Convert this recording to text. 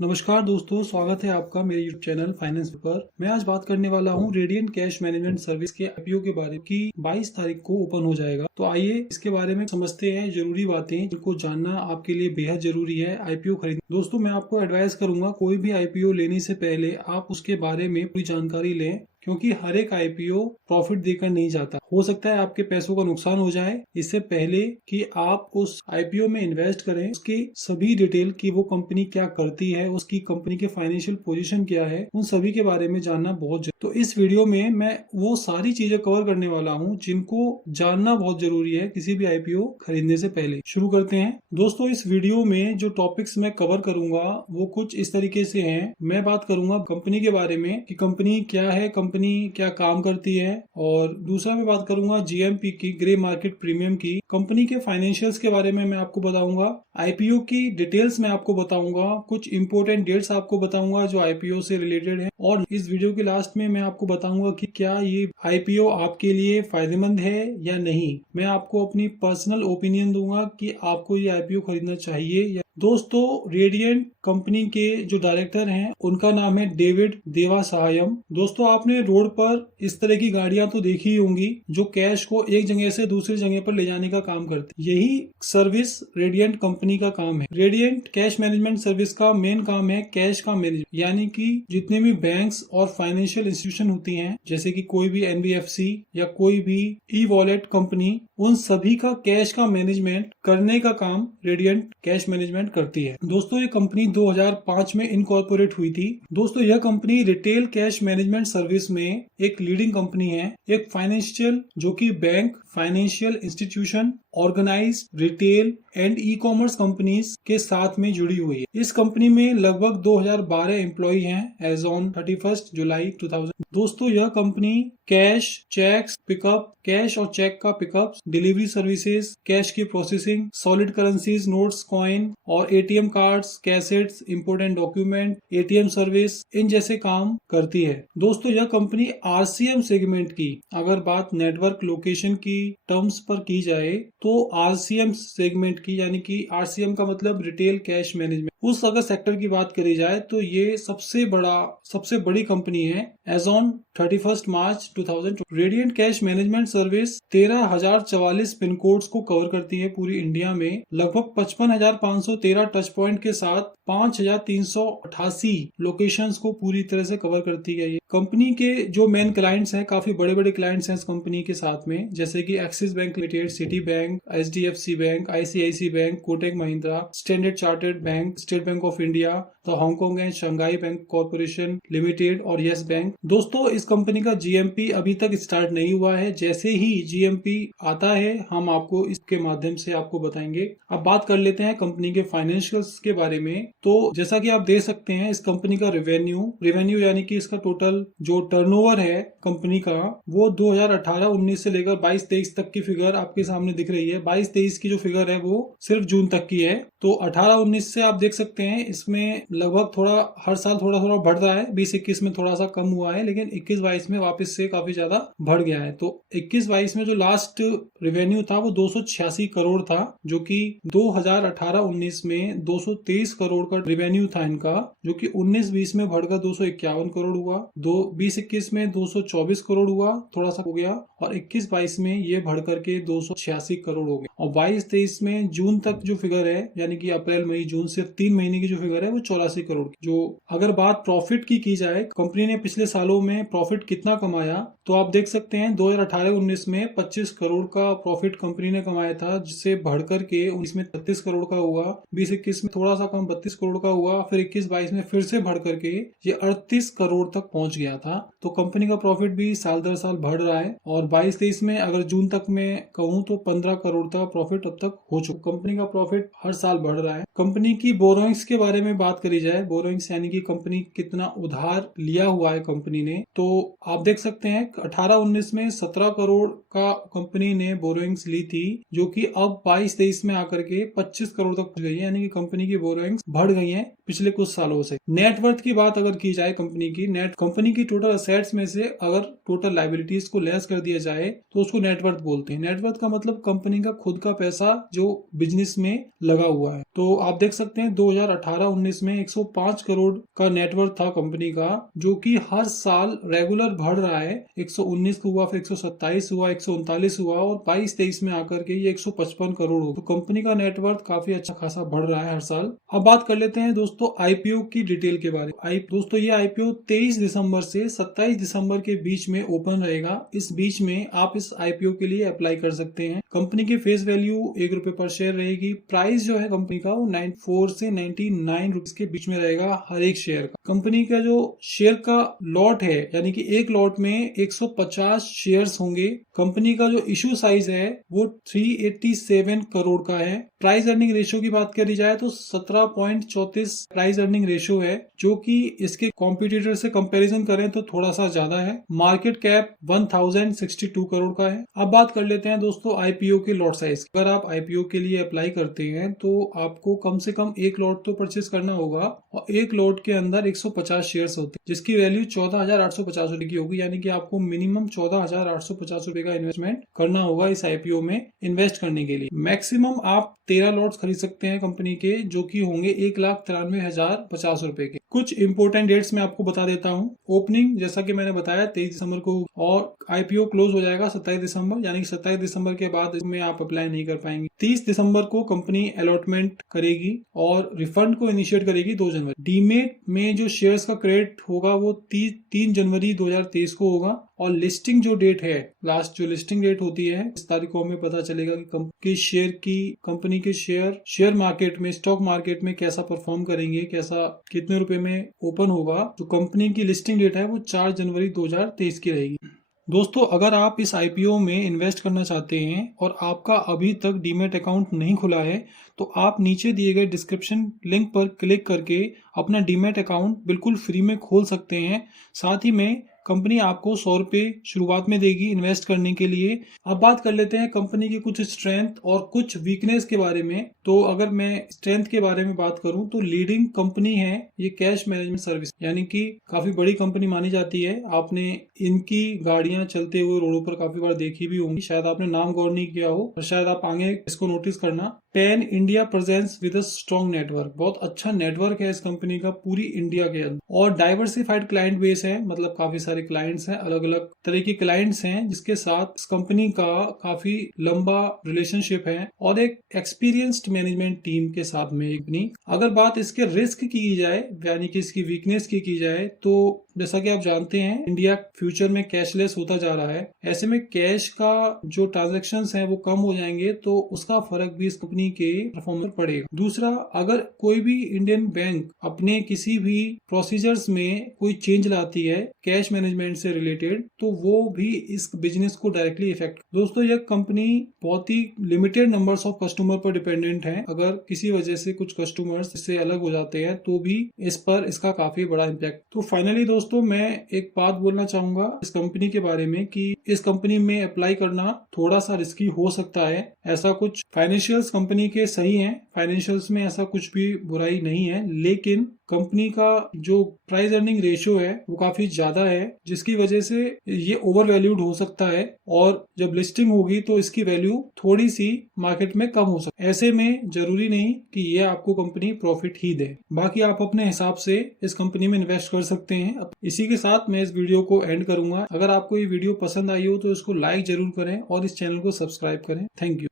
नमस्कार दोस्तों, स्वागत है आपका मेरे YouTube चैनल फाइनेंस पर। मैं आज बात करने वाला हूँ रेडियंट कैश मैनेजमेंट सर्विस के आईपीओ के बारे में कि 22 तारीख को ओपन हो जाएगा। तो आइए इसके बारे में समझते हैं जरूरी बातें जिनको जानना आपके लिए बेहद जरूरी है आईपीओ खरीदने। दोस्तों, मैं आपको एडवाइस करूंगा कोई भी आईपीओ लेने से पहले आप उसके बारे में पूरी जानकारी लें, क्योंकि हर एक आईपीओ प्रॉफिट देकर नहीं जाता। हो सकता है आपके पैसों का नुकसान हो जाए। इससे पहले कि आप उस आईपीओ में इन्वेस्ट करें, उसकी सभी डिटेल कि वो कंपनी क्या करती है, उसकी कंपनी के फाइनेंशियल पोजीशन क्या है, उन सभी के बारे में जानना बहुत जरूरी। तो इस वीडियो में मैं वो सारी चीजें कवर करने वाला हूँ जिनको जानना बहुत जरूरी है किसी भी आईपीओ खरीदने से पहले। शुरू करते हैं दोस्तों। इस वीडियो में जो टॉपिक्स मैं कवर करूंगा वो कुछ इस तरीके से हैं। मैं बात करूंगा कंपनी के बारे में कि कंपनी क्या है, कंपनी क्या काम करती है, और दूसरा मैं बात करूंगा जीएमपी की, ग्रे मार्केट प्रीमियम की। कंपनी के फाइनेंशियल्स के बारे में मैं आपको बताऊंगा। आईपीओ की डिटेल्स मैं आपको बताऊंगा। कुछ इंपॉर्टेंट डेट्स आपको बताऊंगा जो आईपीओ से रिलेटेड है। और इस वीडियो के लास्ट में मैं आपको बताऊंगा कि क्या ये आईपीओ आपके लिए फायदेमंद है या नहीं। मैं आपको अपनी पर्सनल ओपिनियन दूंगा कि आपको ये आईपीओ खरीदना चाहिए या। दोस्तों, रेडियंट कंपनी के जो डायरेक्टर हैं उनका नाम है डेविड देवासायम। दोस्तों, आपने रोड पर इस तरह की गाड़ियां तो देखी ही होंगी जो कैश को एक जगह से दूसरी जगह पर ले जाने का काम करती है। यही सर्विस रेडियंट कंपनी का काम है। रेडियंट कैश मैनेजमेंट सर्विस का मेन काम है कैश का मैनेजमेंट, यानी कि जितने भी बैंक्स और फाइनेंशियल इंस्टीट्यूशन होती हैं, जैसे कि कोई भी एनबीएफसी या कोई भी ई वॉलेट कंपनी, उन सभी का कैश का मैनेजमेंट करने का काम रेडियंट कैश मैनेजमेंट करती है। दोस्तों, ये कंपनी 2005 में इनकॉर्पोरेट हुई थी। दोस्तों, यह company retail cash management service में एक लीडिंग कंपनी है। एक फाइनेंशियल जो कि bank, financial institution, organised retail and e commerce companies के साथ में जुड़ी हुई है। इस कंपनी में लगभग 2012 एम्प्लॉई हैं एज ऑन 31 जुलाई 2000। दोस्तों, यह company cash, cheques pickup, cash और चेक का पिकअप, डिलीवरी सर्विसेज, कैश की processing, solid currencies, notes, coin और ATM cards, cassettes, important document, ATM service, इन जैसे काम करती है। दोस्तों, यह कंपनी आरसीएम सेगमेंट की, अगर बात नेटवर्क लोकेशन की टर्म्स पर की जाए तो आरसीएम सेगमेंट की, यानी कि आरसीएम का मतलब रिटेल कैश मैनेजमेंट, उस अगर सेक्टर की बात करी जाए तो ये सबसे बड़ी कंपनी है as on 31 March 2020। Radiant cash management service 13,044 pin codes को कवर करती है पूरी इंडिया में। लगभग 55,513 टच पॉइंट के साथ 5,388 लोकेशंस को पूरी तरह से कवर करती है। ये कंपनी के जो मेन क्लाइंट्स हैं, काफी बड़े बड़े क्लाइंट्स हैं इस कंपनी के साथ में, जैसे कि Axis bank limited, Citi bank, HDFC bank, ICIC bank, Kotak Mahindra, Standard Chartered bank, State Bank of India, तो Hong Kong and Shanghai bank corporation limited और यस बैंक। दोस्तों, इस कंपनी का जीएमपी अभी तक स्टार्ट नहीं हुआ है। जैसे ही जीएमपी आता है हम आपको इसके माध्यम से आपको बताएंगे। अब बात कर लेते हैं कंपनी के फाइनेंशियल्स के बारे में। तो जैसा कि आप देख सकते हैं, इस कंपनी का रेवेन्यू यानी कि इसका टोटल जो टर्नओवर है कंपनी का, वो 2018-19 से लेकर 22-23 तक की फिगर आपके सामने दिख रही है। 22-23 की जो फिगर है वो सिर्फ जून तक की है। तो 18-19 से आप देख सकते हैं इसमें लगभग थोड़ा हर साल थोड़ा थोड़ा बढ़ रहा है। 20-21 में थोड़ा सा कम हुआ है, लेकिन 21-22 में वापस से काफी ज्यादा बढ़ गया है। तो 21-22 में जो लास्ट रेवेन्यू था वो 286 करोड़ था, जो कि 2018-19 में 223 करोड़ का रेवेन्यू था इनका, जो कि 19-20 में बढ़कर 251 करोड़ हुआ। 20-21 में 224 करोड़ हुआ, थोड़ा सा हो गया, और 21-22 में ये बढ़ करके 286 करोड़ हो गया। और 22-23 में जून तक जो फिगर है, यानी कि अप्रैल मई जून सिर्फ 3 महीने की जो फिगर है वो 84 करोड़ की। जो अगर बात प्रॉफिट की जाए, कंपनी ने पिछले सालों में प्रॉफिट कितना कमाया, तो आप देख सकते हैं 2018-19 में 25 करोड़ का प्रॉफिट कंपनी ने कमाया था, जिससे बढ़कर के 19 में 33 करोड़ का हुआ, 20-21 में थोड़ा सा कम 32 करोड़ का हुआ, फिर 21-22 में फिर से बढ़ करके ये 38 करोड़ तक पहुंच गया था। तो कंपनी का प्रॉफिट भी साल दर साल बढ़ रहा है। और 22-23 में अगर जून तक में कहूँ तो 15 करोड़ का प्रॉफिट अब तक हो चुका। कंपनी का प्रॉफिट हर साल बढ़ रहा है। कंपनी की बोरोइंग्स के बारे में बात करी जाए, बोरोइंग्स यानी कि कंपनी कितना उधार लिया हुआ है कंपनी ने, तो आप देख सकते हैं 18-19 में 17 करोड़ का कंपनी ने बोरोइंग्स ली थी, जो कि अब 22-23 में आकर के 25 करोड़ तक पहुंच गई है। यानी कि कंपनी की बोरोइंग्स बढ़ गई हैं पिछले कुछ सालों से। नेटवर्थ की बात अगर की जाए कंपनी की टोटल असेट्स में से अगर टोटल लायबिलिटीज को लेस कर दिया जाए तो उसको नेटवर्थ बोलते हैं। नेटवर्थ का मतलब कंपनी का खुद का पैसा जो बिजनेस में लगा हुआ है। तो आप देख सकते हैं 2018-19 में 105 करोड़ का नेटवर्थ था कंपनी का, जो कि हर साल रेगुलर बढ़ रहा है। 119 को हुआ, फिर 127 हुआ, 139 हुआ और 22-23 में आकर के ये 155 करोड़ हो। तो कंपनी का नेटवर्थ काफी अच्छा खासा बढ़ रहा है हर साल। अब बात कर लेते हैं दोस्तों आईपीओ की डिटेल के बारे में। दोस्तों ये आईपीओ 23 दिसंबर से 27 दिसंबर के बीच में ओपन रहेगा। इस बीच में आप इस आईपीओ के लिए अप्लाई कर सकते हैं। कंपनी की फेस वैल्यू ₹1 पर शेयर रहेगी। प्राइस जो है कंपनी का वो 94 से 99 रुपीज के बीच में रहेगा हर एक शेयर का। कंपनी का जो शेयर का लॉट है, यानी कि एक लॉट में 150 शेयर्स होंगे। कंपनी का जो इशू साइज है वो 387 करोड़ का है। प्राइस अर्निंग रेशियो की बात करी जाए तो 17.34 प्राइस अर्निंग रेशियो है, जो कि इसके कॉम्पिटिटर से कंपैरिजन करें तो थोड़ा सा ज्यादा है। मार्केट कैप 1062 करोड़ का है। अब बात कर लेते हैं दोस्तों आईपीओ के लॉट साइज। अगर आप आईपीओ के लिए अप्लाई करते हैं तो आपको कम से कम एक लॉट तो परचेज करना होगा और एक लॉट के अंदर 150 शेयर्स होते हैं, जिसकी वैल्यू 14,850 रुपए की होगी। यानी कि आपको मिनिमम 14,850 रुपए का इन्वेस्टमेंट करना होगा इस आईपीओ में इन्वेस्ट करने के लिए। मैक्सिमम आप 13 लॉट्स खरीद सकते हैं कंपनी के, जो कि होंगे 1,93,050 रुपए के। कुछ इंपोर्टेंट डेट्स मैं आपको बता देता हूँ। ओपनिंग जैसा कि मैंने बताया 23 दिसंबर को और आईपीओ क्लोज हो जाएगा 27 दिसंबर, यानी कि 27 दिसंबर के बाद इसमें आप अप्लाई नहीं कर पाएंगे। 30 दिसंबर को कंपनी अलॉटमेंट करेगी और रिफंड को इनिशिएट करेगी 2 जनवरी। डीमेट में जो शेयर्स का क्रेडिट होगा वो 3 जनवरी 2023 को होगा और लिस्टिंग जो डेट है, लास्ट जो लिस्टिंग डेट होती है, इस तारीख को हमें पता चलेगा कि कंपनी के शेयर मार्केट में, स्टॉक मार्केट में कैसा परफॉर्म करेंगे, कैसा कितने रुपए में ओपन होगा। तो कंपनी की लिस्टिंग डेट है वो 4 जनवरी 2023 की रहेगी। दोस्तों अगर आप इस आईपीओ में इन्वेस्ट करना चाहते हैं और आपका अभी तक डीमैट अकाउंट नहीं खुला है तो आप नीचे दिए गए डिस्क्रिप्शन लिंक पर क्लिक करके अपना डीमैट अकाउंट बिल्कुल फ्री में खोल सकते हैं। साथ ही में कंपनी आपको 100 रुपए शुरुआत में देगी इन्वेस्ट करने के लिए। अब बात कर लेते हैं कंपनी की कुछ स्ट्रेंथ और कुछ वीकनेस के बारे में। तो अगर मैं स्ट्रेंथ के बारे में बात करूं तो लीडिंग कंपनी है ये कैश मैनेजमेंट सर्विस, यानी कि काफी बड़ी कंपनी मानी जाती है। आपने इनकी गाड़ियां चलते हुए रोडों पर काफी बार देखी भी होंगी, शायद आपने नाम गौर नहीं किया हो और शायद आप आगे इसको नोटिस करना। Pan India presence with a strong network, बहुत अच्छा नेटवर्क है इस कंपनी का पूरी इंडिया के अंदर। और डाइवर्सिफाइड क्लाइंट बेस है, मतलब काफी सारे क्लाइंट्स हैं, अलग अलग तरह के क्लाइंट्स हैं जिसके साथ इस कंपनी का काफी लंबा रिलेशनशिप है और एक एक्सपीरियंस्ड मैनेजमेंट टीम के साथ में एक। अगर बात इसके रिस्क की जाए, यानी कि इसकी वीकनेस की जाए, तो जैसा कि आप जानते हैं इंडिया फ्यूचर में कैशलेस होता जा रहा है। ऐसे में कैश का जो ट्रांजैक्शंस हैं वो कम हो जाएंगे, तो उसका फर्क भी इस कंपनी के परफॉर्मेंस पर पड़ेगा। दूसरा, अगर कोई भी इंडियन बैंक अपने किसी भी प्रोसीजर्स में कोई चेंज लाती है कैश मैनेजमेंट से रिलेटेड, तो वो भी इस बिजनेस को डायरेक्टली इफेक्ट। दोस्तों यह कंपनी बहुत ही लिमिटेड नंबर्स ऑफ कस्टमर पर डिपेंडेंट है। अगर किसी वजह से कुछ कस्टमर्स इससे अलग हो जाते हैं तो भी इस पर इसका काफी बड़ा इम्पैक्ट। तो फाइनली दोस्तों मैं एक बात बोलना चाहूंगा इस कंपनी के बारे में कि इस कंपनी में अप्लाई करना थोड़ा सा रिस्की हो सकता है। ऐसा कुछ फाइनेंशियल्स कंपनी के सही हैं, फाइनेंशियल्स में ऐसा कुछ भी बुराई नहीं है, लेकिन कंपनी का जो प्राइस अर्निंग रेशियो है वो काफी ज्यादा है, जिसकी वजह से ये ओवर वैल्यूड हो सकता है और जब लिस्टिंग होगी तो इसकी वैल्यू थोड़ी सी मार्केट में कम हो सकती है। ऐसे में जरूरी नहीं कि ये आपको कंपनी प्रॉफिट ही दे, बाकी आप अपने हिसाब से इस कंपनी में इन्वेस्ट कर सकते हैं। इसी के साथ मैं इस वीडियो को एंड करूंगा। अगर आपको ये वीडियो पसंद आई हो तो इसको लाइक जरूर करें और इस चैनल को सब्सक्राइब करें। Thank you.